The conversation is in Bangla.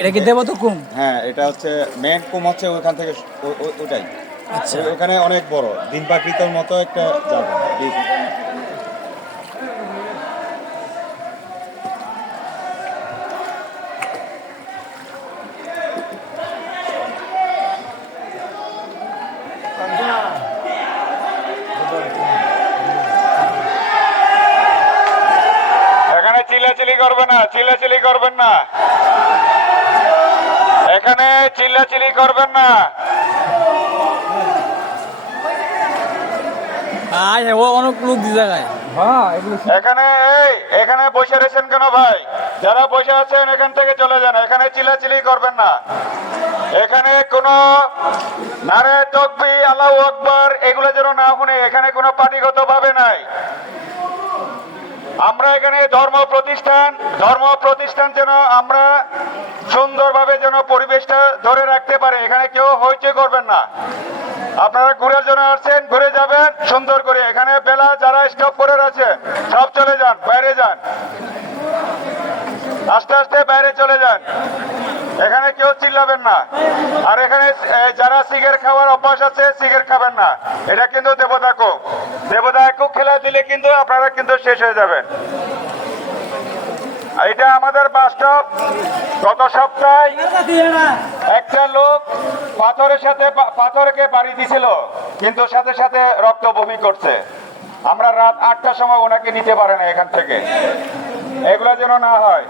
এটা কি দেবো তো কুম? হ্যাঁ, এটা হচ্ছে মেন কুম হচ্ছে ওইখান থেকে ওটাই। আচ্ছা, ওখানে অনেক বড় দিন পাখির মতো একটা জায়গা দ্বীপ। এখানে চিল্লাচিল্লি করবে না, চিল্লাচিল্লি করবেন না, এখানে চিল্লাচিল্লি করবেন না। ও অনেক লোক দি জায়গায়। এখানে এখানে বসে রয়েছেন কেন ভাই? যারা বসে আছেন এখান থেকে চলে যান, এখানে চিল্লাচিল্লি করবেন না। এখানে কোনো নারে তাকবীর, আল্লাহু আকবার এগুলো যেন না শুনে। এখানে কোনো পার্টিগত ভাবে নাই। আমরা এখানে ধর্ম প্রতিষ্ঠান যেন আমরা সুন্দরভাবে যেন পরিবেশটা ধরে রাখতে পারে। এখানে কেউ হইচই করবেন না। আপনারা ঘুরে জন্য আসছেন, ঘুরে যাবেন সুন্দর করে। এখানে বেলা যারা স্টপ করে আছে সব চলে যান, বাইরে যান, আস্তে আস্তে বাইরে চলে যান। এখানে কেউ চিল্লাবেন না। আর এখানে যারা সিগারেট খাওয়ার অভ্যাস আছে সিগারেট খাবেন না। এটা কিন্তু দেবদাকু খেলা দিলে কিন্তু আপনারা কিন্তু শেষ হয়ে যাবেন। এটা আমাদের বাস্তব। গত সপ্তাহে একটা লোক পাথরকে বাড়ি দিছিল, কিন্তু সাথে সাথে রক্ত বমি করছে। আমরা রাত 8টার সময় ওনাকে নিতে পারে না এখান থেকে। এগুলা যেন না হয়।